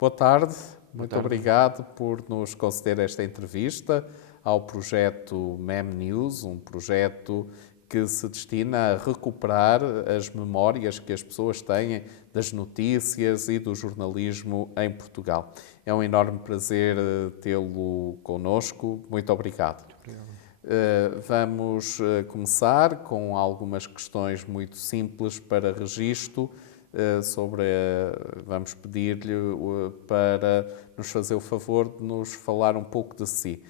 Boa tarde, Boa muito tarde. obrigado por nos conceder esta entrevista ao projeto MEM News, um projeto que se destina a recuperar as memórias que as pessoas têm das notícias e do jornalismo em Portugal. É um enorme prazer tê-lo connosco. Muito obrigado. Vamos começar com algumas questões muito simples para registro. Vamos pedir-lhe para nos fazer o favor de nos falar um pouco de si,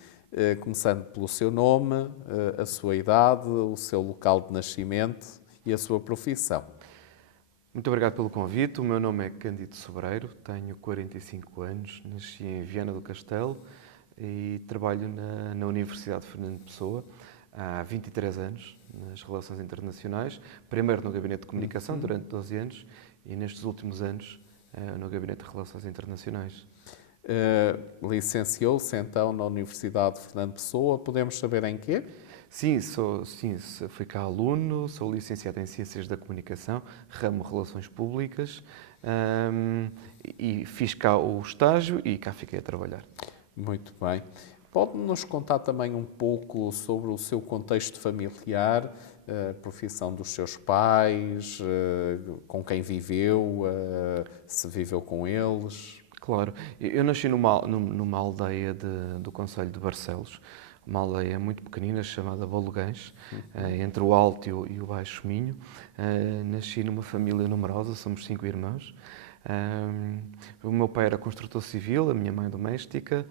começando pelo seu nome, a sua idade, o seu local de nascimento e a sua profissão. Muito obrigado pelo convite. O meu nome é Cândido Sobreiro, tenho 45 anos, nasci em Viana do Castelo e trabalho na Universidade de Fernando Pessoa há 23 anos nas relações internacionais, primeiro no Gabinete de Comunicação durante 12 anos e nestes últimos anos no Gabinete de Relações Internacionais. Licenciou-se então na Universidade de Fernando Pessoa, podemos saber em quê? Sim, fui cá aluno, sou licenciado em Ciências da Comunicação, ramo Relações Públicas, e fiz cá o estágio e cá fiquei a trabalhar. Muito bem. Pode-nos contar também um pouco sobre o seu contexto familiar, a profissão dos seus pais, com quem viveu, se viveu com eles? Claro, eu nasci numa aldeia do concelho de Barcelos, uma aldeia muito pequenina chamada Bologães, entre o Alto e o Baixo Minho. Nasci numa família numerosa, somos 5 irmãos. O meu pai era construtor civil, a minha mãe doméstica,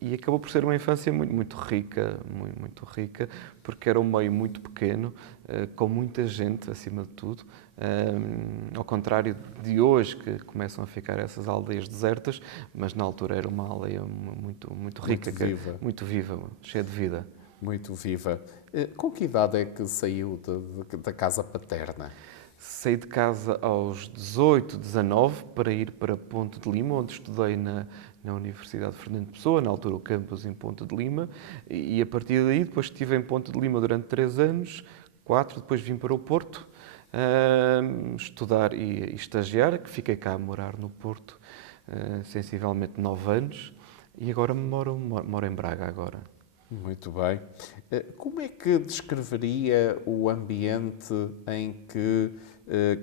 e acabou por ser uma infância muito rica, muito rica, porque era um meio muito pequeno, com muita gente acima de tudo. Ao contrário de hoje, que começam a ficar essas aldeias desertas, mas na altura era uma aldeia muito rica, muito viva, cheia de vida. Muito viva. Com que idade é que saiu da casa paterna? Saí de casa aos 18, 19, para ir para Ponte de Lima, onde estudei na Universidade de Fernando Pessoa, na altura o campus em Ponte de Lima, e a partir daí depois estive em Ponte de Lima durante 3 anos, 4, depois vim para o Porto, estudar e estagiar, que fiquei cá a morar no Porto, sensivelmente 9 anos, e agora moro em Braga agora. Muito bem. Como é que descreveria o ambiente em que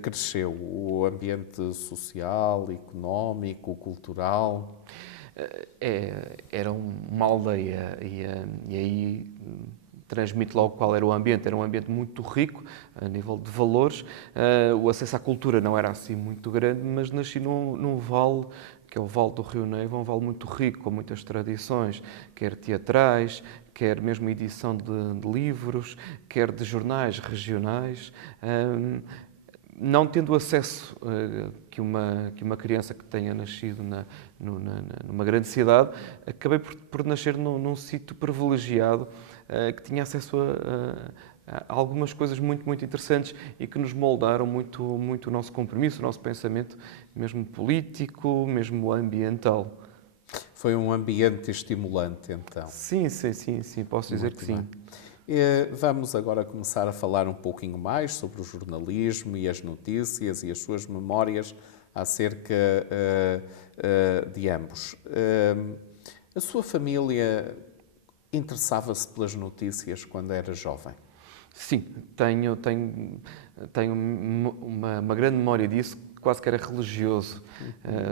cresceu? O ambiente social, económico, cultural? Era uma aldeia e aí transmite logo qual era o ambiente. Era um ambiente muito rico a nível de valores. O acesso à cultura não era assim muito grande, mas nasci num vale, que é o Vale do Rio Neiva, um vale muito rico, com muitas tradições, quer teatrais, quer mesmo edição de livros, quer de jornais regionais. Não tendo acesso que uma criança que tenha nascido numa grande cidade, acabei por nascer num sítio privilegiado, que tinha acesso a algumas coisas muito interessantes e que nos moldaram muito o nosso compromisso, o nosso pensamento, mesmo político, mesmo ambiental. Foi um ambiente estimulante, então. Sim, posso dizer Muito que bem. sim. Vamos agora começar a falar um pouquinho mais sobre o jornalismo e as notícias e as suas memórias acerca de ambos. A sua família interessava-se pelas notícias quando era jovem? Sim, tenho uma grande memória disso, quase que era religioso,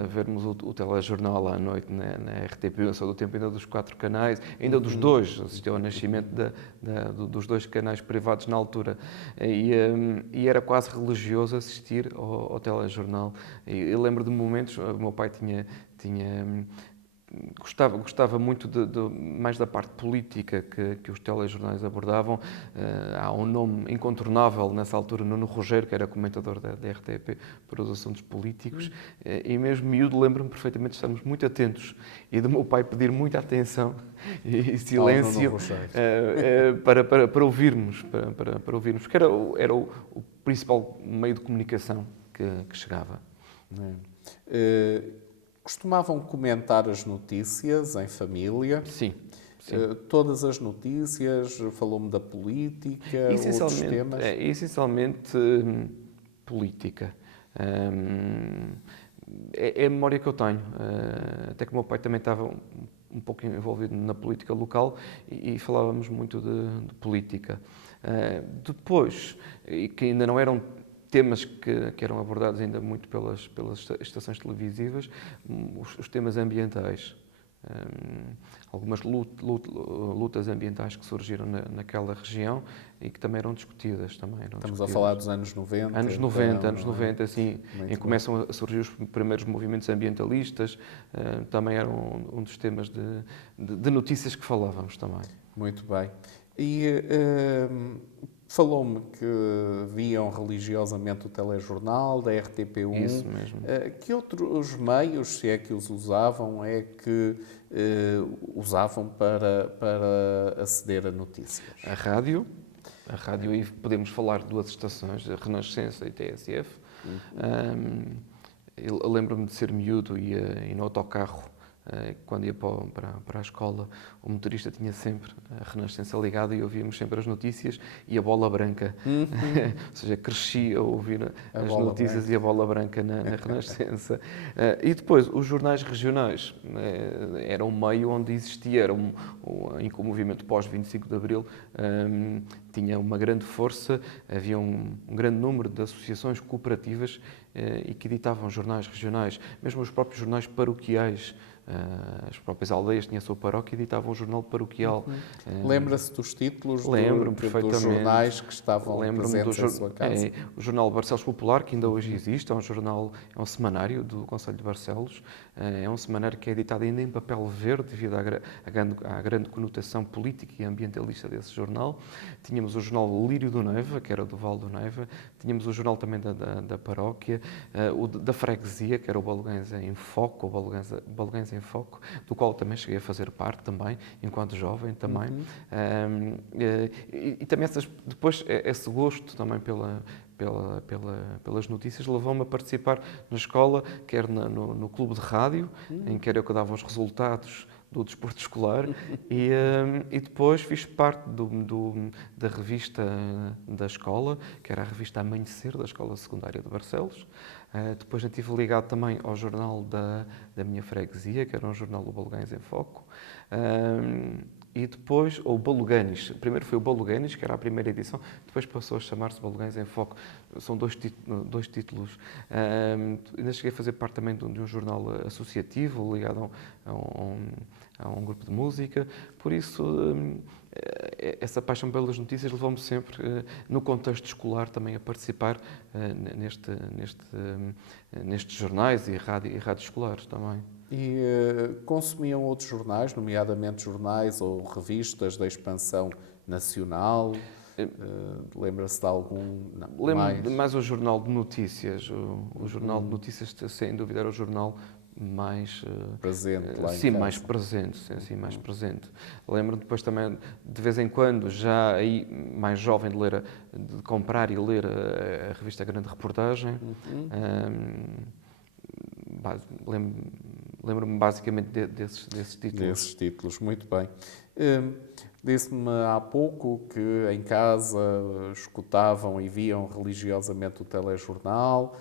vermos o telejornal à noite na RTP. Eu sou do tempo ainda dos 4 canais, ainda dos 2, assistiu ao nascimento dos 2 canais privados na altura, e era quase religioso assistir ao telejornal. Eu lembro de momentos, o meu pai gostava muito mais da parte política que os telejornais abordavam. Há um nome incontornável nessa altura, Nuno Rogério, que era comentador da RTP para os assuntos políticos, e mesmo miúdo lembro-me perfeitamente de estarmos muito atentos e do meu pai pedir muita atenção e silêncio para ouvirmos, porque era o principal meio de comunicação que chegava. Costumavam comentar as notícias em família? Sim. Todas as notícias, falou-me da política, outros temas? Essencialmente política. é a memória que eu tenho. Até que o meu pai também estava um pouco envolvido na política local e falávamos muito de política. Depois, e que ainda não eram temas que eram abordados ainda muito pelas estações televisivas, os temas ambientais. Algumas lutas ambientais que surgiram naquela região e que também eram discutidas. Estamos a falar dos anos 90. Anos 90, anos 90, assim, em que começam a surgir os primeiros movimentos ambientalistas, também eram um dos temas de notícias que falávamos também. Muito bem. E falou-me que viam religiosamente o telejornal da RTP1. Isso mesmo. Que outros meios, se é que os usavam, é que usavam para aceder a notícias? A rádio, e podemos falar de duas estações, a Renascença e TSF. Eu lembro-me de ser miúdo e no autocarro, quando ia para a escola, o motorista tinha sempre a Renascença ligada e ouvíamos sempre as notícias e a bola branca. Ou seja, cresci a ouvir as notícias branca. E a bola branca na Renascença. E depois, os jornais regionais era um meio onde existia, em que o movimento pós-25 de Abril tinha uma grande força, havia um grande número de associações cooperativas e que editavam jornais regionais, mesmo os próprios jornais paroquiais. As próprias aldeias tinham a sua paróquia e editavam um jornal paroquial. Lembra-se dos títulos perfeitamente. Dos jornais que estavam presentes em sua casa? O jornal Barcelos Popular, que ainda hoje existe, é um semanário do Concelho de Barcelos, é um semanário que é editado ainda em papel verde devido à grande conotação política e ambientalista desse jornal. Tínhamos o jornal Lírio do Neiva, que era do Val do Neiva, tínhamos o jornal também da paróquia, o da freguesia, que era o Balguense em Foco, Balguense em Foco, do qual também cheguei a fazer parte também, enquanto jovem também. E também depois esse gosto também pelas notícias levou-me a participar na escola, quer no clube de rádio, em que era eu que dava os resultados do desporto escolar, e depois fiz parte da revista da escola, que era a revista Amanhecer, da Escola Secundária de Barcelos. Depois estive ligado também ao jornal da minha freguesia, que era um jornal do Balguense em Foco. E depois o Baluganis. Primeiro foi o Baluganis, que era a primeira edição, depois passou a chamar-se Baluganis em Foco. São dois títulos. Ainda cheguei a fazer parte também de um jornal associativo, ligado a um grupo de música. Por isso, essa paixão pelas notícias levou-me sempre, no contexto escolar, também a participar nestes jornais e rádios escolares também. E consumiam outros jornais, nomeadamente jornais ou revistas da expansão nacional? Lembra-se de algum? Lembro-me mais o Jornal de Notícias. O Jornal de Notícias, sem dúvida, era o jornal mais presente lá em sim, casa. mais presente, sim, mais presente. Lembro-me depois também, de vez em quando, já aí mais jovem, de comprar e ler a revista Grande Reportagem. Lembro-me basicamente desses títulos. Desses títulos, muito bem. Disse-me há pouco que em casa escutavam e viam religiosamente o telejornal,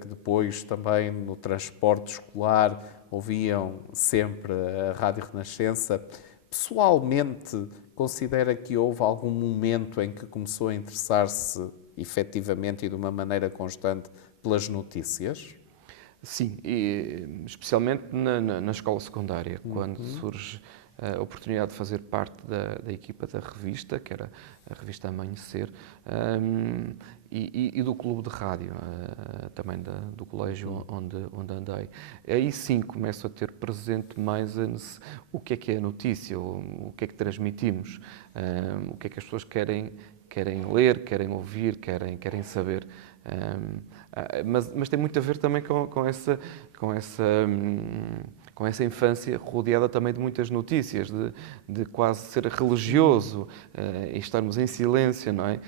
que depois também no transporte escolar ouviam sempre a Rádio Renascença. Pessoalmente, considera que houve algum momento em que começou a interessar-se efetivamente e de uma maneira constante pelas notícias? Sim, e especialmente na escola secundária, quando surge a oportunidade de fazer parte da equipa da revista, que era a revista Amanhecer, e do clube de rádio, também do colégio onde andei. Aí sim começo a ter presente mais o que é a notícia, o que é que transmitimos, o que é que as pessoas querem ler, querem ouvir, querem saber. Mas tem muito a ver também com essa infância rodeada também de muitas notícias, de quase ser religioso e estarmos em silêncio, não é?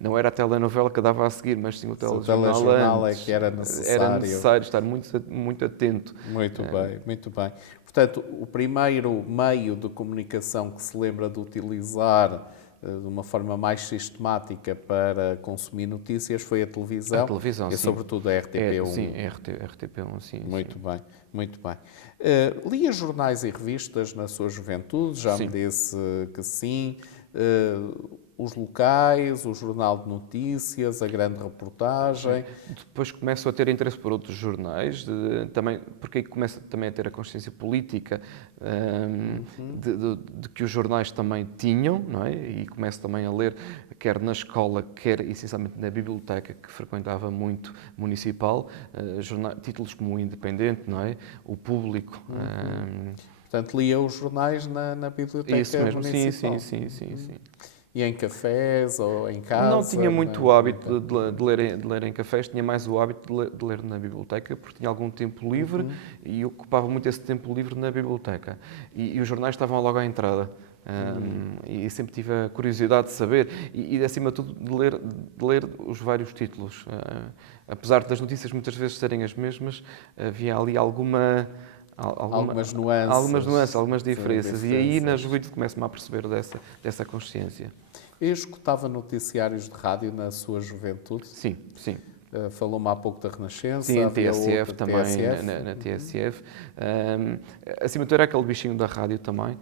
Não era a telenovela que dava a seguir, mas sim o telejornal antes. É que era necessário. Era necessário estar muito atento. Muito bem, muito bem. Portanto, o primeiro meio de comunicação que se lembra de utilizar de uma forma mais sistemática para consumir notícias foi a televisão. A televisão, e sim. sobretudo a RTP1. Sim, RTP1, sim. Muito bem, muito bem. Lia jornais e revistas na sua juventude? Já me disse que sim. Os locais, o Jornal de Notícias, a Grande Reportagem. Depois começo a ter interesse por outros jornais, também, porque aí começo também a ter a consciência política de que os jornais também tinham, não é? E começo também a ler, quer na escola, quer essencialmente na biblioteca, que frequentava muito municipal, títulos como o Independente, não é? O Público. Portanto, lia os jornais na biblioteca Isso mesmo, municipal. sim. E em cafés ou em casa? Não tinha muito o hábito de ler em cafés, tinha mais o hábito de ler na biblioteca, porque tinha algum tempo livre e ocupava muito esse tempo livre na biblioteca. E os jornais estavam logo à entrada. E sempre tive a curiosidade de saber e acima de tudo, de ler os vários títulos. Apesar das notícias muitas vezes serem as mesmas, havia ali algumas nuances, algumas diferenças. E aí na juventude começo-me a perceber dessa consciência. Eu escutava noticiários de rádio na sua juventude? Sim. Falou-me há pouco da Renascença. Sim, TSF também, TSF. na TSF. Acima de tudo era aquele bichinho da rádio também.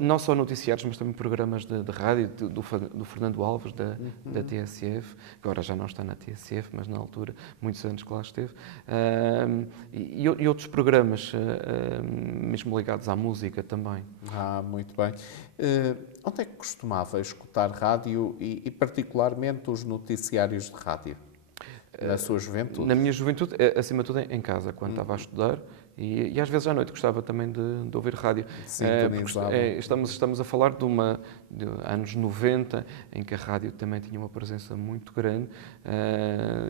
Não só noticiários, mas também programas de rádio do Fernando Alves, da TSF, que agora já não está na TSF, mas na altura, muitos anos que lá esteve, e outros programas, mesmo ligados à música também. Muito bem. Onde é que costumava escutar rádio e particularmente os noticiários de rádio? Na sua juventude? Na minha juventude, acima de tudo em casa, quando estava a estudar. E às vezes à noite gostava também de ouvir rádio. Estamos a falar de anos 90, em que a rádio também tinha uma presença muito grande.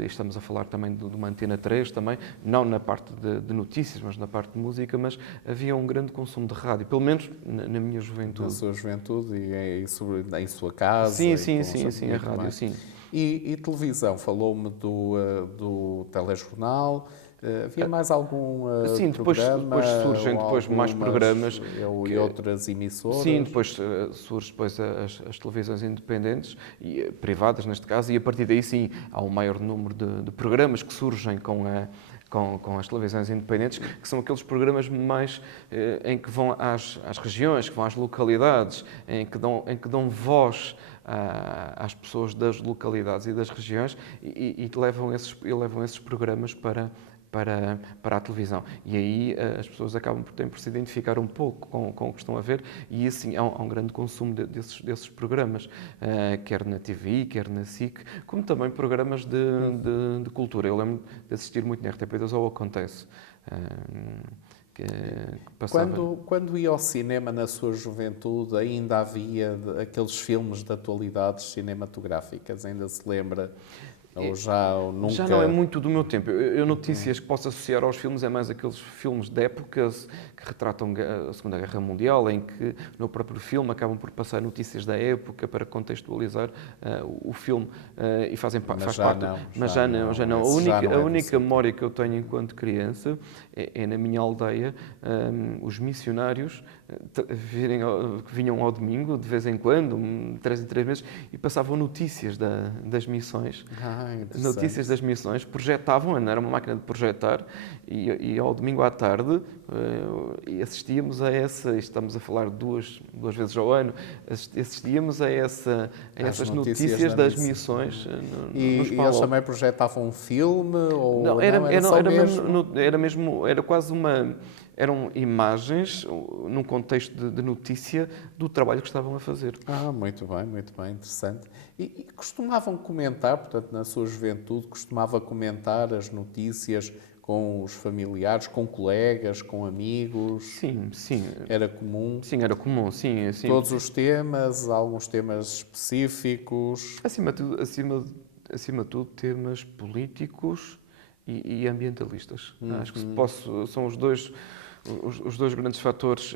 Estamos a falar também de uma Antena 3 também, não na parte de notícias, mas na parte de música, mas havia um grande consumo de rádio, pelo menos na minha juventude. Na sua juventude e em sua casa? Sim, a rádio, sim. E televisão? Falou-me do telejornal. Havia mais algum programa? Depois surgem mais programas. E outras emissoras? Sim, depois surgem as televisões independentes, e privadas neste caso, e a partir daí sim, há um maior número de programas que surgem com as televisões independentes, que são aqueles programas mais em que vão às regiões, que vão às localidades, em que dão voz às pessoas das localidades e das regiões e levam esses programas para a televisão. E aí as pessoas acabam por se identificar um pouco com o que estão a ver e assim há um grande consumo desses programas, quer na TV, quer na SIC, como também programas de cultura. Eu lembro de assistir muito na RTP2 ao Acontece. Que passava... Quando ia ao cinema na sua juventude, ainda havia aqueles filmes de atualidades cinematográficas, ainda se lembra? Ou nunca... Já não é muito do meu tempo. Eu notícias que posso associar aos filmes é mais aqueles filmes de época que retratam a Segunda Guerra Mundial, em que no próprio filme acabam por passar notícias da época para contextualizar o filme e faz parte. Mas já não. A única memória que eu tenho enquanto criança é na minha aldeia, os missionários que vinham ao domingo, de vez em quando, 3 em 3 meses, e passavam notícias das missões. Notícias das missões, projetavam, era uma máquina de projetar, e ao domingo à tarde e assistíamos a estamos a falar duas vezes ao ano, assistíamos a essas notícias das missões nos E eles também projetavam um filme? Ou era quase eram imagens num contexto de notícia do trabalho que estavam a fazer. Muito bem, interessante. E costumavam comentar, portanto, na sua juventude, costumava comentar as notícias com os familiares, com colegas, com amigos? Sim. Era comum? Sim, era comum, sim. Todos os temas, alguns temas específicos? Acima de tudo, temas políticos e ambientalistas. Acho que são os dois grandes fatores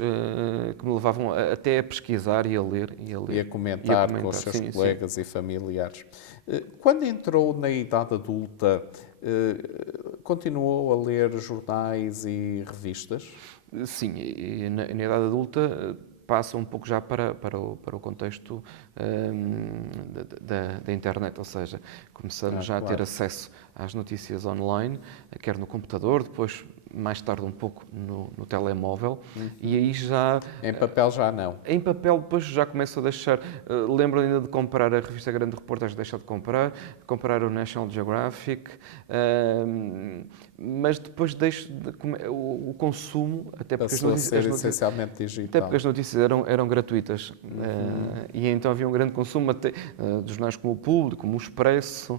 que me levavam até a pesquisar e a ler. E a comentar com os seus colegas e familiares. Quando entrou na idade adulta, continuou a ler jornais e revistas? Sim, e na idade adulta passa um pouco já para o contexto da internet, ou seja, começamos já a ter acesso às notícias online, quer no computador, depois mais tarde um pouco no telemóvel, e aí já... Em papel já não. Em papel depois já começo a deixar, lembro ainda de comprar a revista Grande Reportagem, deixar de comprar o National Geographic, mas depois deixo o consumo, até porque Passou a ser essencialmente digital. até porque as notícias eram gratuitas, e então havia um grande consumo até, de jornais como o Público, como o Expresso,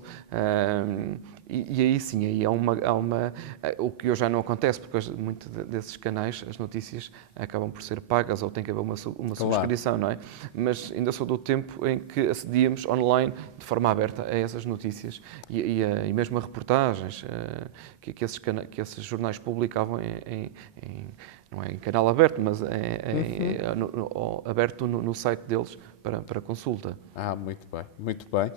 e aí sim, aí há uma, o que hoje já não acontece, porque muitos desses canais, as notícias acabam por ser pagas ou tem que haver uma subscrição, não é? Mas ainda sou do tempo em que acedíamos online de forma aberta a essas notícias e mesmo a reportagens que esses jornais publicavam não é em canal aberto, mas aberto no site deles para consulta. Muito bem, muito bem.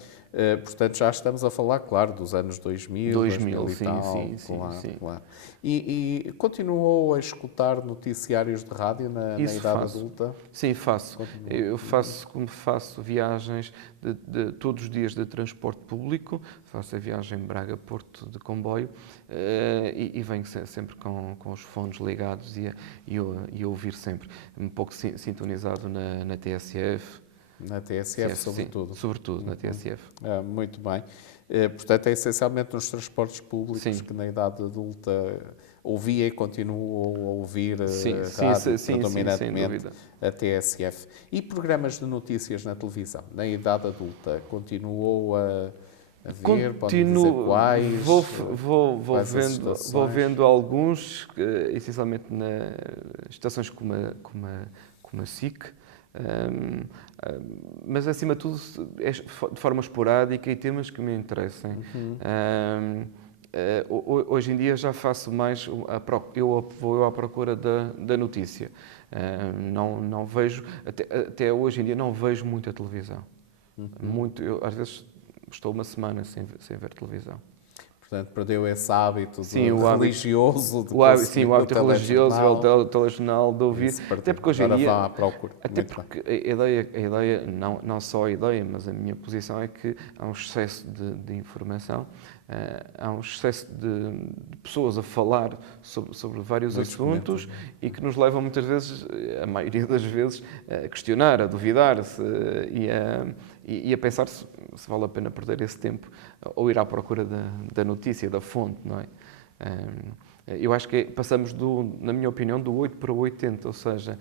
Portanto, já estamos a falar, claro, dos anos 2000 e sim, tal. sim. Claro. E continuou a escutar noticiários de rádio na idade adulta? Sim, faço. Eu faço viagens de todos os dias de transporte público, faço a viagem Braga-Porto de comboio e venho sempre com os fones ligados e a ouvir sempre, um pouco sintonizado na TSF. Na TSF, sobretudo. Sim, sobretudo na TSF. Muito bem. Portanto, é essencialmente nos transportes públicos que na idade adulta ouvia e continuo a ouvir rádio, predominantemente a TSF. E programas de notícias na televisão, na idade adulta, continuou a ver? Pode dizer quais? Vou vendo alguns, essencialmente nas estações como a SIC, mas acima de tudo de forma esporádica e temas que me interessem. Hoje em dia já faço mais, eu vou à procura da notícia. Não vejo, até hoje em dia não vejo muita televisão. Eu, às vezes estou uma semana sem ver televisão. Portanto, perdeu esse hábito religioso de o hábito religioso, o telejornal, de ouvir. Até porque hoje em dia, vá à procura. Até porque a ideia não só a ideia, mas a minha posição é que há um excesso de informação, há um excesso de pessoas a falar sobre vários assuntos e que nos levam muitas vezes, a maioria das vezes, a questionar, a duvidar e a pensar se vale a pena perder esse tempo ou ir à procura da notícia, da fonte, não é? Eu acho que passamos, na minha opinião, do 8 para o 80, ou seja,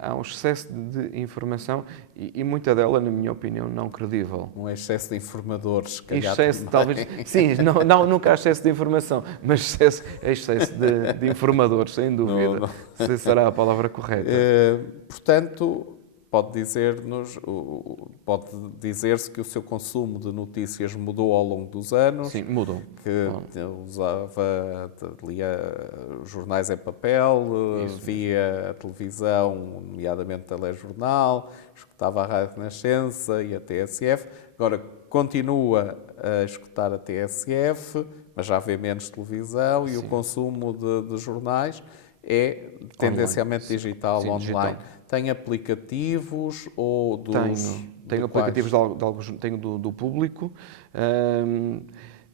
há um excesso de informação e muita dela, na minha opinião, não credível. Um excesso de informadores, talvez. Sim, nunca há excesso de informação, mas excesso de informadores, sem dúvida. Não sei se será a palavra correta. Portanto, pode dizer-se que o seu consumo de notícias mudou ao longo dos anos. Sim, mudou. Que lia jornais em papel, via a televisão, nomeadamente telejornal, escutava a Rádio Renascença e a TSF. Agora continua a escutar a TSF, mas já vê menos televisão e o consumo de jornais é tendencialmente digital, online. Tem aplicativos ou dos... Tenho aplicativos tenho do Público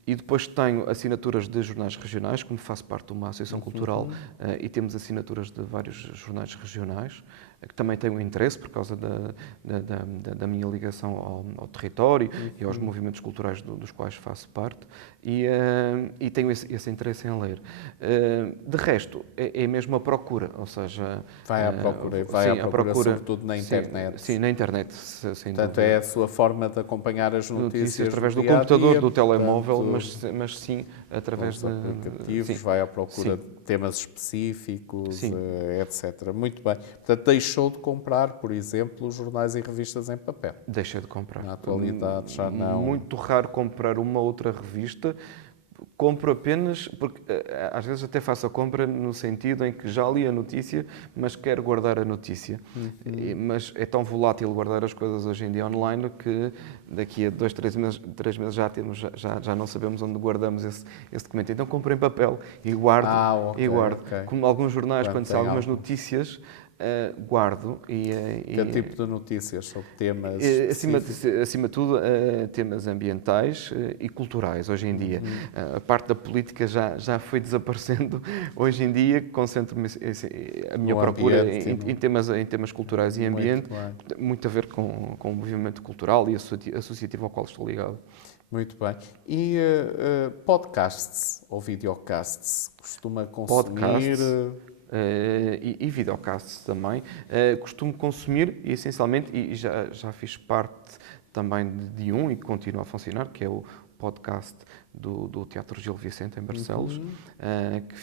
e depois tenho assinaturas de jornais regionais, como faço parte de uma associação cultural e temos assinaturas de vários jornais regionais, que também tenho interesse por causa da minha ligação ao território e aos movimentos culturais dos quais faço parte e tenho esse interesse em ler. De resto, é mesmo a procura, ou seja... Vai à procura sobretudo na internet. Sim, na internet, sem Portanto, dúvida. É a sua forma de acompanhar as notícias através do computador, do telemóvel, mas sim através de aplicativos, vai à procura de temas específicos, etc. Muito bem. Portanto, deixou de comprar, por exemplo, jornais e revistas em papel? Deixei de comprar. Na atualidade já não... Muito raro comprar uma outra revista. Compro apenas, porque às vezes até faço a compra no sentido em que já li a notícia, mas quero guardar a notícia. Mas é tão volátil guardar as coisas hoje em dia online que daqui a 2, 3 meses já não sabemos onde guardamos esse documento. Então compro em papel e guardo. Okay. Como alguns jornais, quando são algumas notícias, guardo Que tipo de notícias sobre temas acima de tudo, temas ambientais e culturais, hoje em dia. A parte da política já foi desaparecendo. Hoje em dia, concentro-me a minha No procura ambiente, em temas culturais e ambiente, Muito bem. muito a ver com o movimento cultural e associativo ao qual estou ligado. Muito bem. E podcasts ou videocasts? Costuma consumir? Podcasts e videocasts também. Costumo consumir, e essencialmente, e já fiz parte também de um e que continua a funcionar, que é o podcast do Teatro Gil Vicente, em Barcelos, que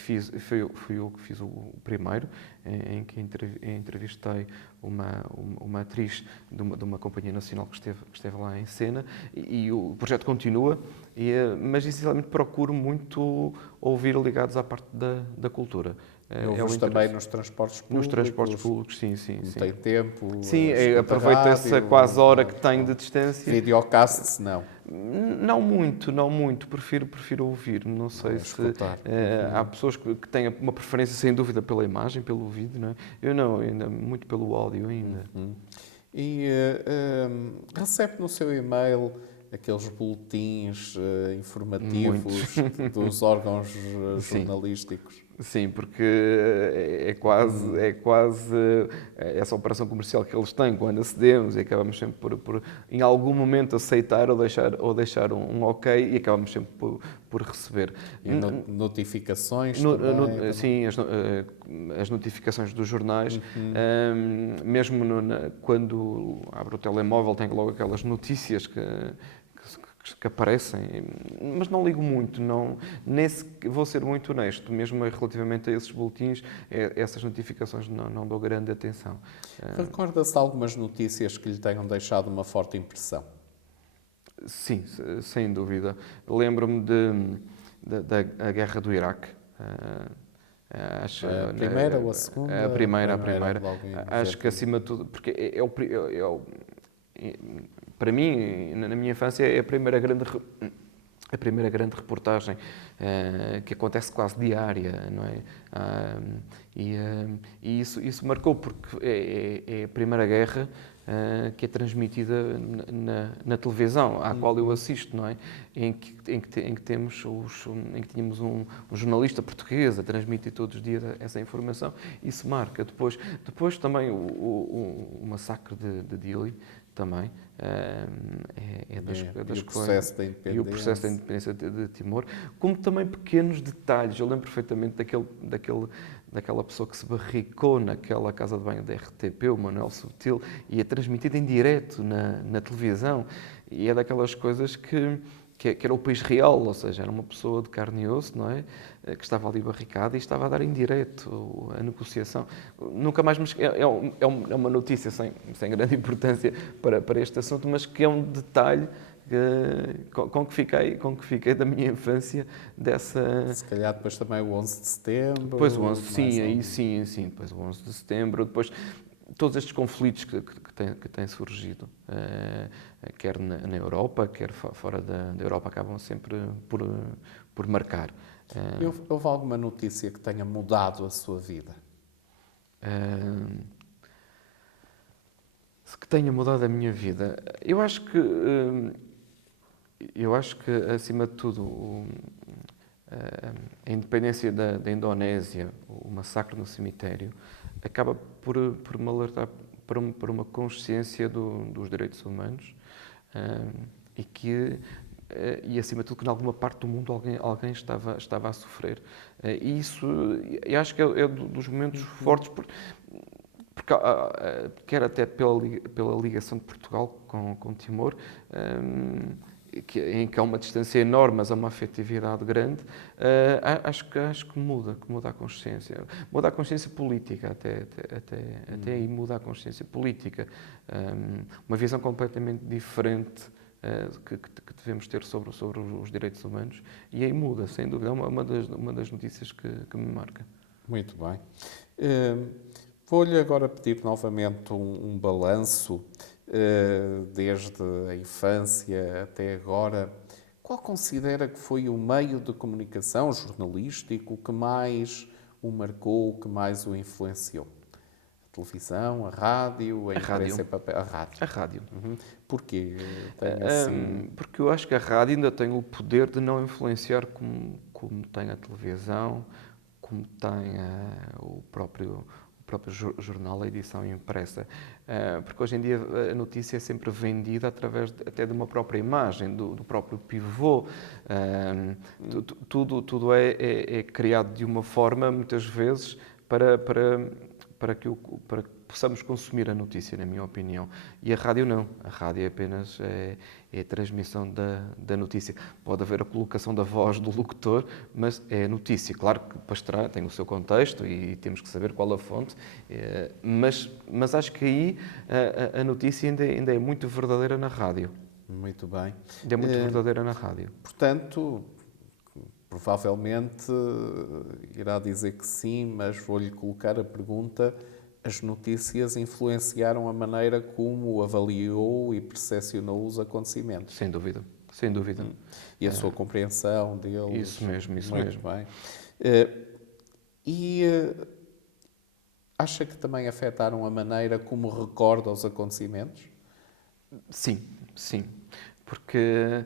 fui eu que fiz o primeiro, em que entrevistei uma atriz de uma companhia nacional que esteve lá em cena, e o projeto continua, mas essencialmente procuro muito ouvir ligados à parte da cultura. Ouves também nos transportes públicos? Nos transportes públicos, sim. Não tem tempo? Sim, escuta aproveito essa rádio, quase hora que tenho de distância. Videocasts, não. Não muito. Prefiro ouvir. Não sei se escutar. há pessoas que têm uma preferência, sem dúvida, pela imagem, pelo vídeo, não é? Eu não, ainda muito pelo áudio ainda. E recebe no seu e-mail aqueles boletins informativos dos órgãos jornalísticos? Sim, porque é quase essa operação comercial que eles têm quando acedemos, e acabamos sempre por em algum momento aceitar ou deixar um ok, e acabamos sempre por receber. E notificações também? Sim, as notificações dos jornais, mesmo quando abro o telemóvel, tenho logo aquelas notícias que aparecem, mas não ligo muito, vou ser muito honesto, mesmo relativamente a esses boletins, essas notificações não dou grande atenção. Recorda-se de algumas notícias que lhe tenham deixado uma forte impressão? Sim, sem dúvida. Lembro-me da guerra do Iraque. A primeira ou a segunda? A primeira. Acho que, acima de tudo, porque para mim, na minha infância, é a primeira grande reportagem que acontece quase diária, não é? E isso marcou, porque é a primeira guerra que é transmitida na televisão, à qual eu assisto, não é? Em que tínhamos um jornalista português a transmitir todos os dias essa informação. Isso marca. Depois também o massacre de Dili, também das coisas. E o processo da independência de Timor, como também pequenos detalhes. Eu lembro perfeitamente daquela pessoa que se barricou naquela casa de banho da RTP, o Manuel Subtil, e é transmitida em direto na televisão, e é daquelas coisas que era o país real, ou seja, era uma pessoa de carne e osso, não é? Que estava ali barricada e estava a dar em direto a negociação. Nunca mais é uma notícia sem grande importância para este assunto, mas que é um detalhe com que fiquei da minha infância dessa... Se calhar depois também o 11 de setembro... Depois o 11, sim. Depois o 11 de setembro, depois todos estes conflitos que têm surgido, quer na Europa, quer fora da Europa, acabam sempre por marcar. Houve alguma notícia que tenha mudado a sua vida? Que tenha mudado a minha vida? Eu acho que acima de tudo, a independência da Indonésia, o massacre no cemitério, acaba por me alertar para uma consciência dos direitos humanos, e acima de tudo que em alguma parte do mundo alguém estava a sofrer. E isso, eu acho que é dos momentos fortes, porque quer até pela ligação de Portugal com Timor, em que há uma distância enorme, mas há uma afetividade grande, acho que muda a consciência. Muda a consciência política, até aí muda a consciência política. Uma visão completamente diferente que devemos ter sobre os direitos humanos, e aí muda, sem dúvida. É uma das notícias que me marca. Muito bem. Vou-lhe agora pedir novamente um balanço desde a infância até agora. Qual considera que foi o meio de comunicação jornalístico que mais o marcou, que mais o influenciou? televisão, a rádio, a imprensa rádio. em papel? A rádio. A rádio. Porquê? Tem assim... Porque eu acho que a rádio ainda tem o poder de não influenciar como tem a televisão, como tem o próprio jornal, a edição impressa. Porque hoje em dia a notícia é sempre vendida através até de uma própria imagem, do próprio pivô. Tudo é criado de uma forma, muitas vezes, para que possamos consumir a notícia, na minha opinião. E a rádio não. A rádio é apenas a transmissão da notícia. Pode haver a colocação da voz do locutor, mas é a notícia. Claro que depois tem o seu contexto e temos que saber qual a fonte, mas acho que aí a notícia ainda é muito verdadeira na rádio. Muito bem. Ainda é muito verdadeira na rádio. Portanto, provavelmente irá dizer que sim, mas vou-lhe colocar a pergunta: as notícias influenciaram a maneira como avaliou e percepcionou os acontecimentos? Sem dúvida, sem dúvida. E a sua compreensão deles? Isso mesmo, isso Muito mesmo. bem. E acha que também afetaram a maneira como recorda os acontecimentos? Sim, sim. Porque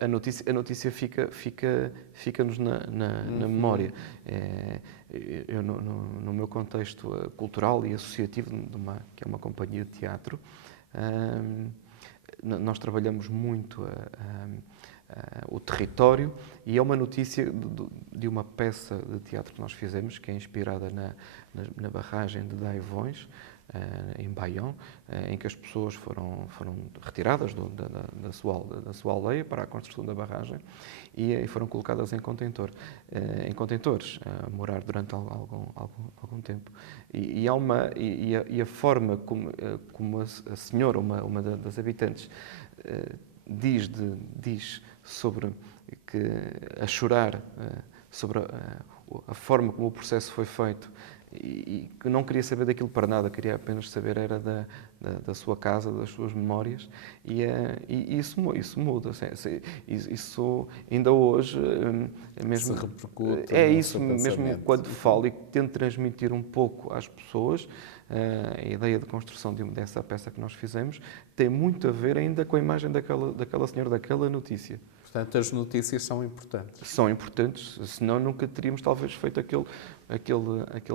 a notícia fica-nos na memória. Eu, no meu contexto cultural e associativo, que é uma companhia de teatro, nós trabalhamos muito o território, e é uma notícia de uma peça de teatro que nós fizemos, que é inspirada na barragem de Daivões, em Bayonne, em que as pessoas foram retiradas da sua aldeia para a construção da barragem e foram colocadas em contentores, a morar durante algum tempo. E a forma como a senhora, uma das habitantes, diz sobre a chorar sobre a forma como o processo foi feito, e que não queria saber daquilo para nada, queria apenas saber era da sua casa, das suas memórias, e isso muda. Isso ainda hoje mesmo se repercute é no isso seu mesmo. pensamento. Quando falo e tento transmitir um pouco às pessoas, a ideia de construção dessa peça que nós fizemos tem muito a ver ainda com a imagem daquela senhora, daquela notícia. Portanto, as notícias são importantes. São importantes, senão nunca teríamos talvez feito aquele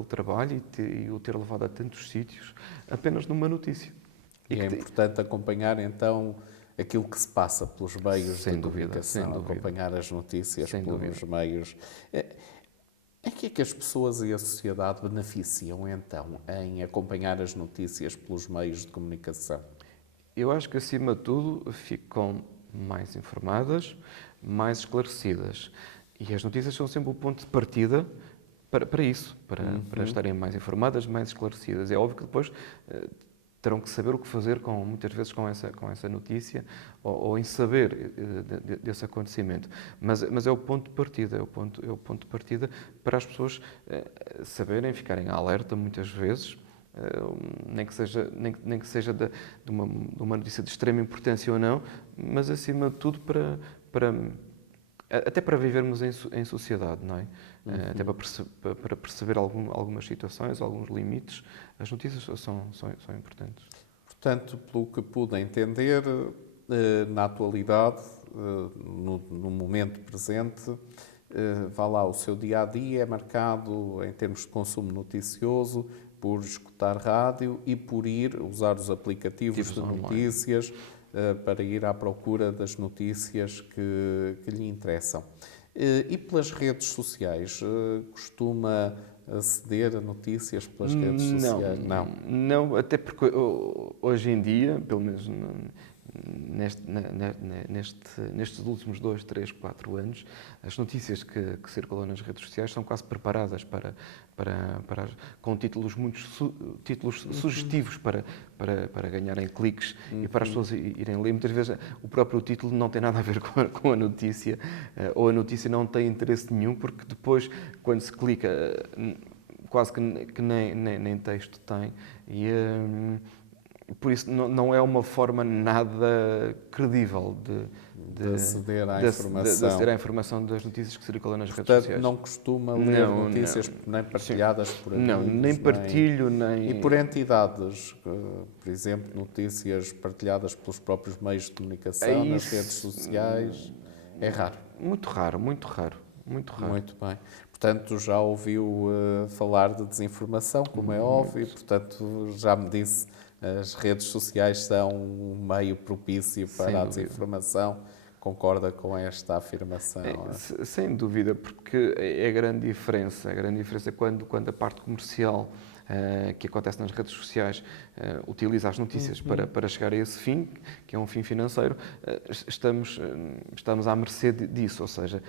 trabalho e o ter levado a tantos sítios apenas numa notícia. E é importante acompanhar, então, aquilo que se passa pelos meios de comunicação, acompanhar as notícias pelos meios. É que as pessoas e a sociedade beneficiam, então, em acompanhar as notícias pelos meios de comunicação? Eu acho que, acima de tudo, ficam mais informadas, mais esclarecidas. E as notícias são sempre o ponto de partida para isso, para estarem mais informadas, mais esclarecidas. É óbvio que depois terão que saber o que fazer muitas vezes com essa notícia, ou em saber desse acontecimento. Mas é o ponto de partida, é o ponto de partida para as pessoas saberem, ficarem alerta muitas vezes, nem que seja de uma notícia de extrema importância ou não, mas acima de tudo até para vivermos em sociedade, não é? Até para perceber algumas situações, alguns limites. As notícias são importantes. Portanto, pelo que pude entender, na atualidade, no momento presente, vá lá, o seu dia-a-dia é marcado, em termos de consumo noticioso, por escutar rádio e por usar os aplicativos de notícias para ir à procura das notícias que lhe interessam. E pelas redes sociais? Costuma aceder a notícias pelas redes sociais? Não, até porque hoje em dia, pelo menos nestes últimos 2, 3, 4 anos, as notícias que circulam nas redes sociais são quase preparadas com títulos sugestivos para ganharem cliques e para as pessoas irem ler. Muitas vezes o próprio título não tem nada a ver com a notícia, ou a notícia não tem interesse nenhum, porque depois, quando se clica, quase que nem texto tem. Por isso não é uma forma nada credível de aceder à de informação. aceder à informação das notícias que circulam nas redes Portanto, sociais. não costuma ler Não, notícias nem partilhadas por amigos, Não, nem partilho, nem... E por entidades, por exemplo, notícias partilhadas pelos próprios meios de comunicação, nas redes sociais, é raro. Muito raro, muito raro, muito raro. Muito bem. Portanto, já ouviu falar de desinformação, como é óbvio, e, portanto, já me disse, as redes sociais são um meio propício para a desinformação. Concorda com esta afirmação? Sem dúvida, porque é a grande diferença. A grande diferença é quando a parte comercial que acontece nas redes sociais utiliza as notícias para chegar a esse fim, que é um fim financeiro, estamos à mercê disso, ou seja,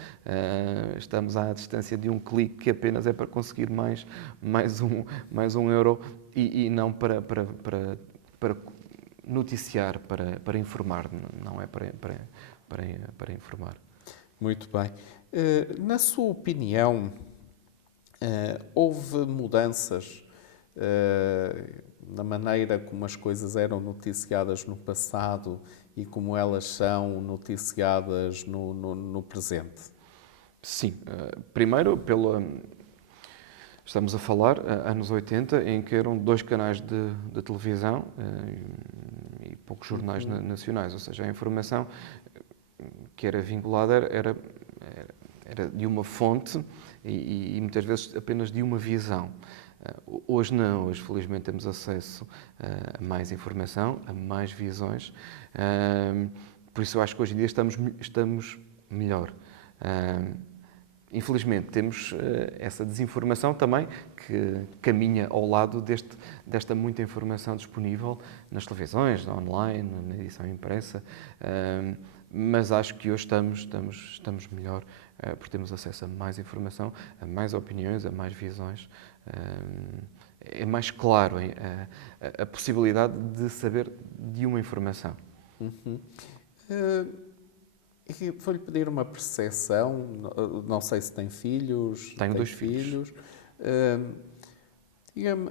estamos à distância de um clique que apenas é para conseguir mais um euro e não para noticiar, para informar, não é para informar. Muito bem. Na sua opinião, houve mudanças na maneira como as coisas eram noticiadas no passado e como elas são noticiadas no presente? Sim. Primeiro, estamos a falar anos 80, em que eram 2 canais de televisão e poucos jornais nacionais, ou seja, a informação que era vinculada era de uma fonte e muitas vezes apenas de uma visão. Hoje não, hoje felizmente temos acesso a mais informação, a mais visões, por isso eu acho que hoje em dia estamos melhor. Infelizmente temos essa desinformação também que caminha ao lado desta muita informação disponível nas televisões, online, na edição impressa, mas acho que hoje estamos melhor porque temos acesso a mais informação, a mais opiniões, a mais visões. É mais claro a possibilidade de saber de uma informação. Vou-lhe pedir uma percepção, não sei se tem filhos. Tenho 2 filhos. Diga-me,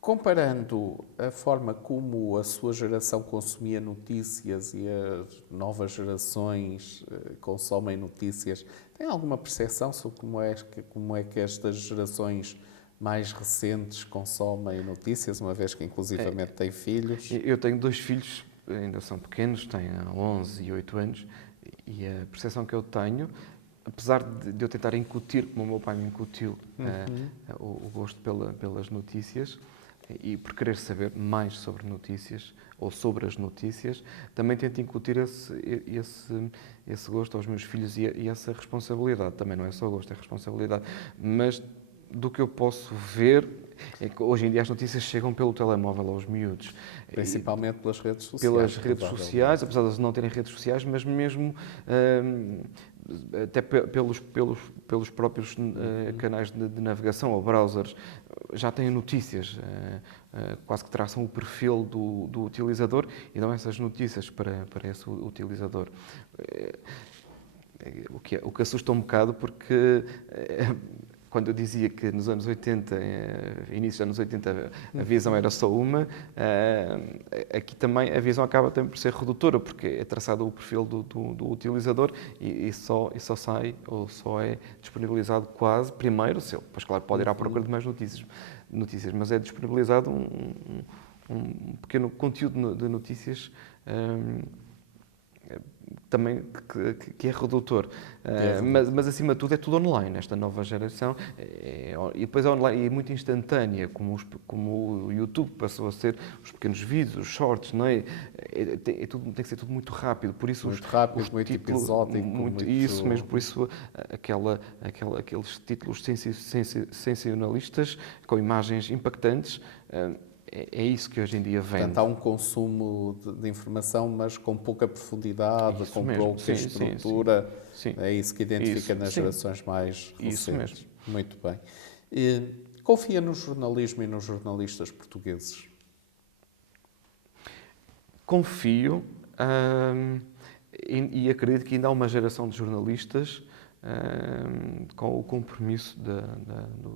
comparando a forma como a sua geração consumia notícias e as novas gerações consomem notícias, tem alguma percepção sobre como é que estas gerações mais recentes consomem notícias, uma vez que inclusivamente têm filhos? Eu tenho 2 filhos, ainda são pequenos, têm 11 e 8 anos, e a percepção que eu tenho, apesar de eu tentar incutir, como o meu pai me incutiu, o gosto pelas notícias, e por querer saber mais sobre notícias, ou sobre as notícias, também tento incutir esse gosto aos meus filhos e essa responsabilidade. Também não é só gosto, é responsabilidade. Mas do que eu posso ver, é que hoje em dia as notícias chegam pelo telemóvel aos miúdos. Principalmente pelas redes sociais. Pelas redes sociais, apesar de eles não terem redes sociais, mas mesmo até pelos próprios canais de navegação ou browsers, já têm notícias, quase que traçam o perfil do utilizador e dão essas notícias para esse utilizador. O que assusta um bocado, porque quando eu dizia que nos anos 80, início dos anos 80, a visão era só uma, aqui também a visão acaba também por ser redutora, porque é traçado o perfil do utilizador e só sai, ou só é disponibilizado quase, primeiro, pois claro, pode ir à procura de mais notícias, mas é disponibilizado um pequeno conteúdo de notícias também que é redutor. Mas acima de tudo é tudo online, esta nova geração, e depois é online e é muito instantânea, como o YouTube passou a ser os pequenos vídeos, os shorts, não é? Tem que ser tudo muito rápido, por isso muito rápido, muito episódico. Isso mesmo, por isso aqueles títulos sensacionalistas, com imagens impactantes, é isso que hoje em dia vende. Portanto, há um consumo de informação, mas com pouca profundidade, isso com mesmo. pouca estrutura. Sim. É isso que identifica nas gerações mais recentes. Isso mesmo. Muito bem. Confia no jornalismo e nos jornalistas portugueses? Confio e acredito que ainda há uma geração de jornalistas com o compromisso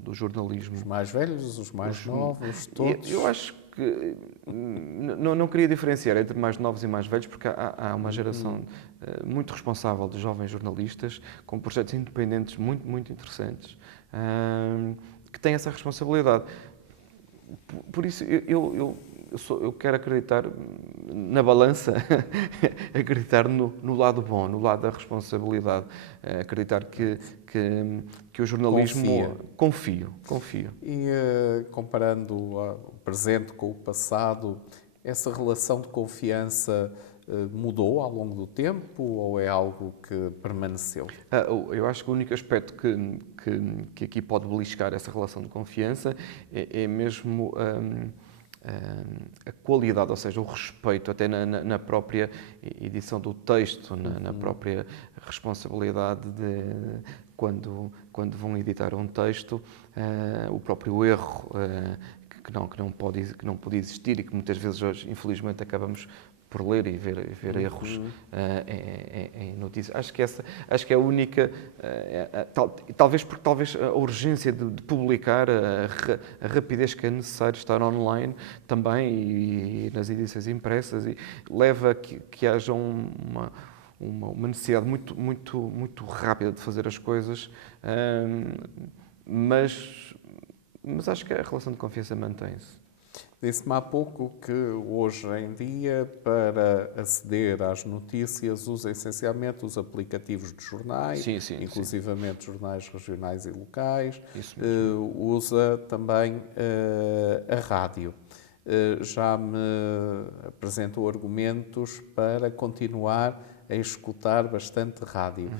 do jornalismo. Os mais velhos, os mais novos, todos? Eu acho que não queria diferenciar entre mais novos e mais velhos, porque há uma geração muito responsável de jovens jornalistas com projetos independentes muito, muito interessantes, que têm essa responsabilidade. Por isso, eu quero acreditar na balança, acreditar no lado bom, no lado da responsabilidade, acreditar que o jornalismo... Confio. E comparando o presente com o passado, essa relação de confiança mudou ao longo do tempo ou é algo que permaneceu? Eu acho que o único aspecto que aqui pode beliscar essa relação de confiança é mesmo a qualidade, ou seja, o respeito até na própria edição do texto, na própria responsabilidade de quando vão editar um texto, o próprio erro que não pode existir e que muitas vezes hoje, infelizmente, acabamos por ler e ver erros em notícias. Acho que é a única, talvez a urgência de publicar, a rapidez que é necessário estar online também e nas edições impressas, e leva a que haja uma necessidade muito rápida de fazer as coisas, mas acho que a relação de confiança mantém-se. Disse-me há pouco que hoje em dia, para aceder às notícias, usa essencialmente os aplicativos de jornais, inclusivamente jornais regionais e locais, usa também a rádio. Já me apresentou argumentos para continuar a escutar bastante rádio.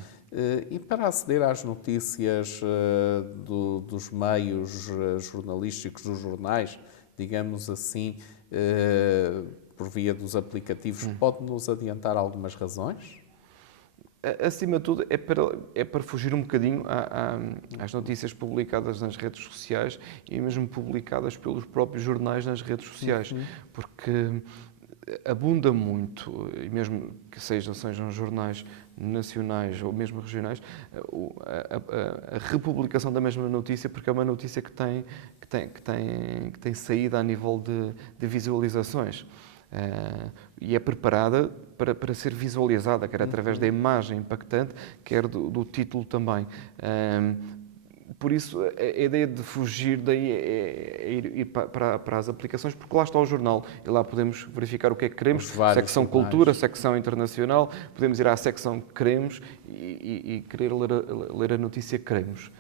E para aceder às notícias dos meios jornalísticos, dos jornais, digamos assim, por via dos aplicativos, pode-nos adiantar algumas razões? Acima de tudo, é para fugir um bocadinho às notícias publicadas nas redes sociais e mesmo publicadas pelos próprios jornais nas redes sociais, porque abunda muito, e mesmo que sejam jornais nacionais ou mesmo regionais, a republicação da mesma notícia, porque é uma notícia que tem saída a nível de visualizações. E é preparada para ser visualizada, quer através da imagem impactante, quer do título também. Por isso, a ideia de fugir daí é ir para as aplicações, porque lá está o jornal e lá podemos verificar o que é que queremos, secção cultura, secção internacional, podemos ir à secção que queremos e querer ler a notícia que queremos.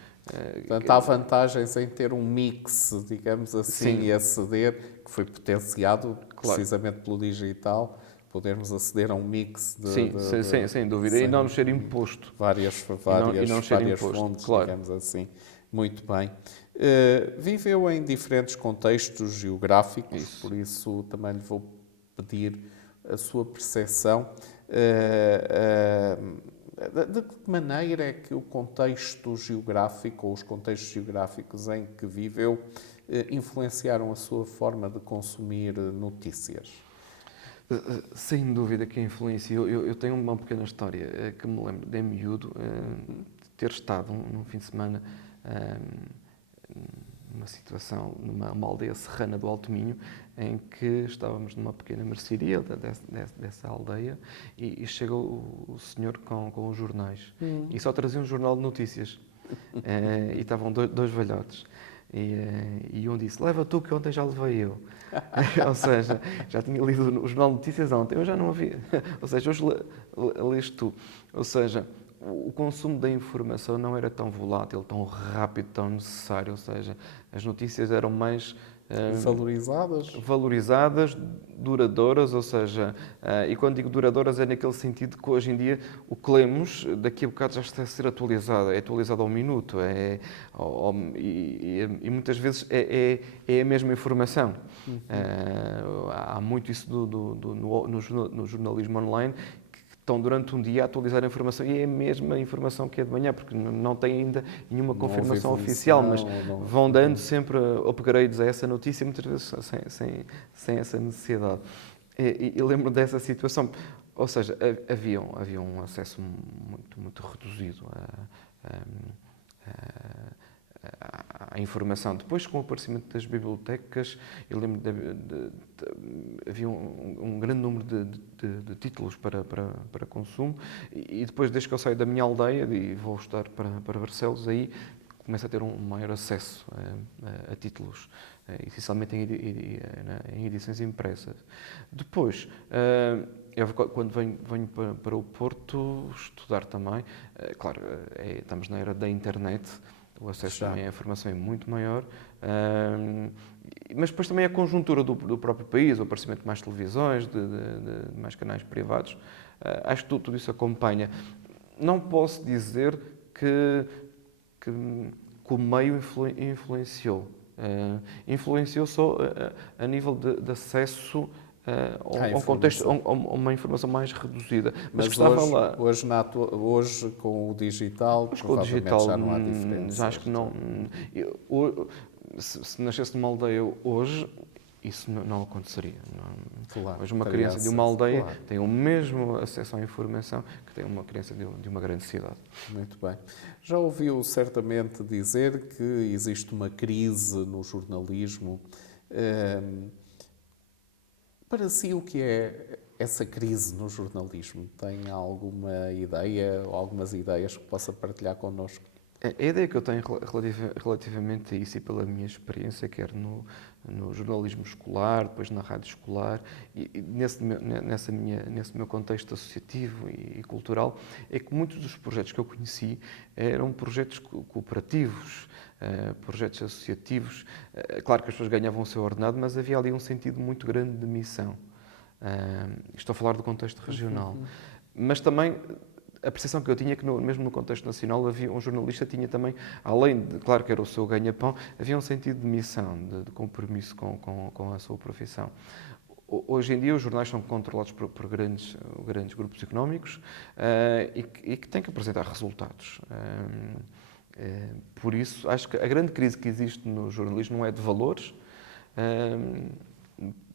Portanto, há vantagens em ter um mix, digamos assim, e aceder, que foi potenciado precisamente pelo digital, podermos aceder a um mix sem dúvida, e não nos ser imposto. Várias fontes, claro. Digamos assim. Muito bem. Viveu em diferentes contextos geográficos, por isso também lhe vou pedir a sua percepção. De que maneira é que o contexto geográfico ou os contextos geográficos em que viveu influenciaram a sua forma de consumir notícias? Sem dúvida que influencia. Eu tenho uma pequena história que me lembro de miúdo, de ter estado num fim de semana numa situação, numa aldeia serrana do Alto Minho, em que estávamos numa pequena mercearia dessa aldeia e chega o senhor com os jornais e só trazia um jornal de notícias e estavam dois velhotes e um disse, leva tu que ontem já levei eu. Ou seja, já tinha lido o jornal de notícias ontem, eu já não havia. Ou seja, hoje leste tu. Ou seja, o consumo da informação não era tão volátil, tão rápido, tão necessário. Ou seja, as notícias eram mais valorizadas, duradouras, ou seja, e quando digo duradouras é naquele sentido que hoje em dia o que lemos daqui a bocado já está a ser atualizado, é atualizado ao minuto, e muitas vezes é a mesma informação. Há muito isso no jornalismo online, estão durante um dia a atualizar a informação e é a mesma informação que é de manhã, porque não tem ainda nenhuma confirmação oficial, mas vão dando sempre upgrades a essa notícia, muitas vezes sem essa necessidade. E lembro dessa situação, ou seja, havia um acesso muito reduzido à informação. Depois, com o aparecimento das bibliotecas, eu lembro havia um grande número de títulos para consumo, e depois, desde que eu saio da minha aldeia e vou estudar para Barcelos, aí começo a ter um maior acesso a títulos, essencialmente em edições impressas. Depois, quando venho para o Porto estudar também, claro, estamos na era da internet, o acesso também à informação é muito maior, mas depois também a conjuntura do próprio país, o aparecimento de mais televisões, de mais canais privados, acho que tudo isso acompanha. Não posso dizer que o meio influenciou. Influenciou só a nível de acesso a um contexto, a uma informação mais reduzida. Mas estava hoje, lá. hoje, com o digital, Mas com o digital, já não há diferença. já acho que não. Se nascesse numa aldeia hoje, isso não aconteceria. Claro, hoje uma criança de uma aldeia claro. tem o mesmo acesso à informação que tem uma criança de uma grande cidade. Muito bem. Já ouviu certamente dizer que existe uma crise no jornalismo. Para si, o que é essa crise no jornalismo? Tem alguma ideia ou algumas ideias que possa partilhar connosco? A ideia que eu tenho relativamente a isso e pela minha experiência, quer no jornalismo escolar, depois na rádio escolar, e nesse meu contexto associativo e cultural, é que muitos dos projetos que eu conheci eram projetos cooperativos, projetos associativos. Claro que as pessoas ganhavam o seu ordenado, mas havia ali um sentido muito grande de missão. Estou a falar do contexto regional. Mas também a percepção que eu tinha é que mesmo no contexto nacional havia um jornalista tinha também, além de, claro que era o seu ganha-pão, havia um sentido de missão, de compromisso com a sua profissão. Hoje em dia os jornais são controlados por grandes grupos económicos e que têm que apresentar resultados. Por isso, acho que a grande crise que existe no jornalismo não é de valores,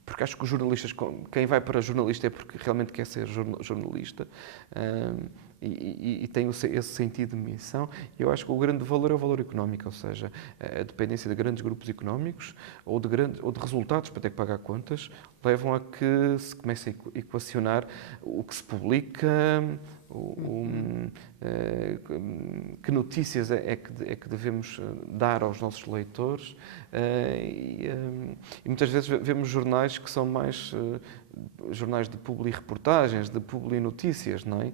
porque acho que os jornalistas, quem vai para jornalista é porque realmente quer ser jornalista e tem esse sentido de missão. Eu acho que o grande valor é o valor económico, ou seja, a dependência de grandes grupos económicos ou de resultados para ter que pagar contas levam a que se comece a equacionar o que se publica, que notícias é que devemos dar aos nossos leitores e muitas vezes vemos jornais que são mais jornais de publi-reportagens, de publi-notícias, não é?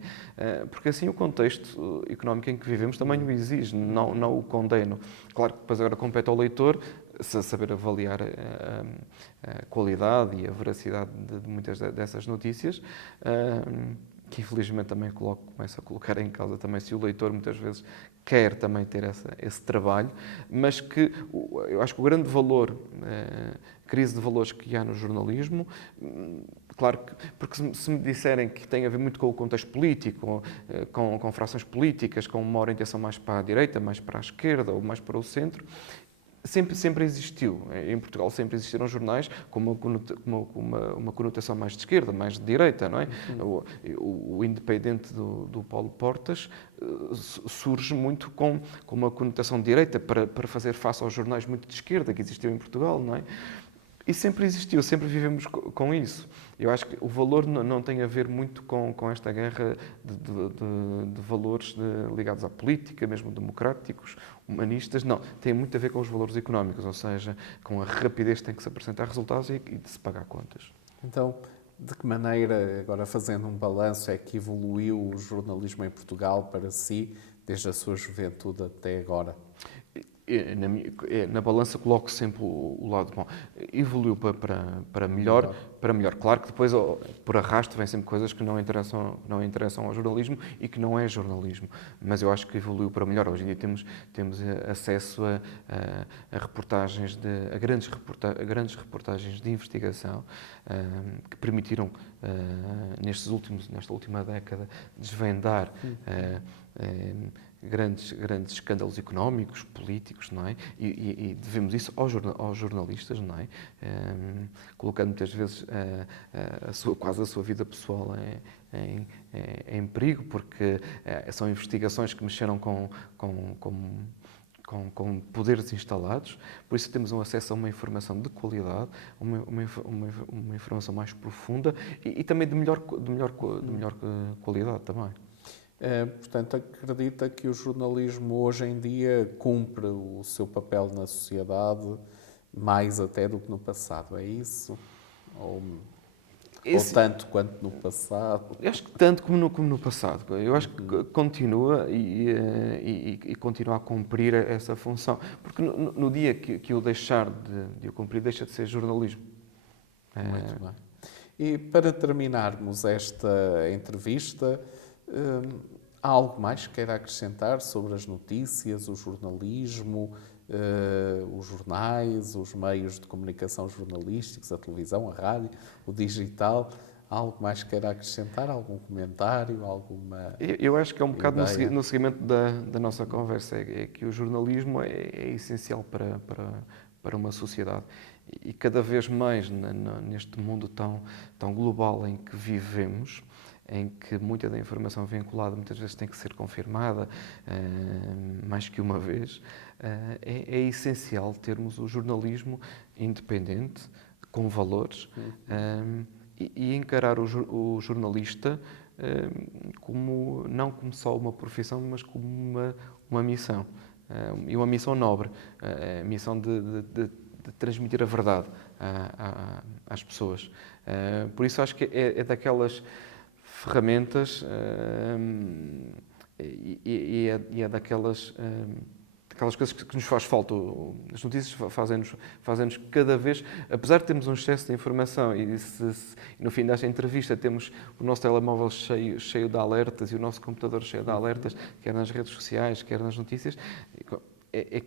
Porque assim o contexto económico em que vivemos também o exige, não o condeno. Claro que depois agora compete ao leitor saber avaliar a qualidade e a veracidade de muitas dessas notícias, que infelizmente também começa a colocar em causa também se o leitor muitas vezes quer também ter esse trabalho, mas que eu acho que o grande valor, crise de valores que há no jornalismo, claro que, porque se me disserem que tem a ver muito com o contexto político, com frações políticas, com uma orientação mais para a direita, mais para a esquerda ou mais para o centro, sempre existiu. Em Portugal sempre existiram jornais com uma conotação mais de esquerda, mais de direita, não é? O Independente do Paulo Portas surge muito com uma conotação de direita para fazer face aos jornais muito de esquerda que existiam em Portugal, não é? E sempre existiu, sempre vivemos com isso. Eu acho que o valor não tem a ver muito com esta guerra de valores ligados à política, mesmo democráticos, humanistas. Não, tem muito a ver com os valores económicos, ou seja, com a rapidez que tem que se apresentar resultados e de se pagar contas. Então, de que maneira, agora fazendo um balanço, é que evoluiu o jornalismo em Portugal para si, desde a sua juventude até agora? Na balança coloco sempre o lado bom. Evoluiu para melhor. Claro que depois, por arrasto, vem sempre coisas que não interessam ao jornalismo e que não é jornalismo. Mas eu acho que evoluiu para melhor. Hoje em dia temos acesso a reportagens, a grandes reportagens de investigação que permitiram, nesta última década, desvendar grandes escândalos económicos, políticos, não é? E devemos isso aos jornalistas, não é? Colocando muitas vezes quase a sua vida pessoal em perigo, porque são investigações que mexeram com com poderes instalados, por isso temos um acesso a uma informação de qualidade, uma informação mais profunda e também de melhor qualidade também. Portanto, acredita que o jornalismo hoje em dia cumpre o seu papel na sociedade mais até do que no passado, é isso? Ou tanto quanto no passado? Eu acho que tanto como no passado. Eu acho que continua e continua a cumprir essa função. Porque no dia que eu deixar de o cumprir, deixa de ser jornalismo. Muito bem. E para terminarmos esta entrevista, há algo mais que queira acrescentar sobre as notícias, o jornalismo, os jornais, os meios de comunicação jornalísticos, a televisão, a rádio, o digital? Há algo mais que queira acrescentar? Algum comentário? Alguma Eu acho que é um bocado ideia? no seguimento da nossa conversa, é que o jornalismo é essencial para uma sociedade. E cada vez mais neste mundo tão global em que vivemos, em que muita da informação vinculada muitas vezes tem que ser confirmada mais que uma vez, é essencial termos o jornalismo independente, com valores, e encarar o jornalista não como só uma profissão, mas como uma missão. E uma missão nobre, a missão de transmitir a verdade às pessoas. Por isso acho que é daquelas ferramentas e é daquelas coisas que nos faz falta. As notícias fazem-nos cada vez, apesar de termos um excesso de informação e no fim desta entrevista temos o nosso telemóvel cheio de alertas e o nosso computador cheio de alertas, quer nas redes sociais, quer nas notícias,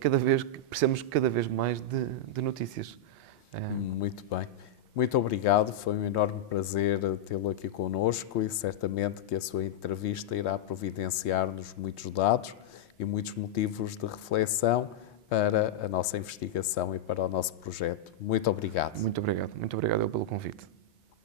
cada vez que precisamos cada vez mais de notícias. Muito bem. Muito obrigado, foi um enorme prazer tê-lo aqui connosco e certamente que a sua entrevista irá providenciar-nos muitos dados e muitos motivos de reflexão para a nossa investigação e para o nosso projeto. Muito obrigado. Muito obrigado eu pelo convite.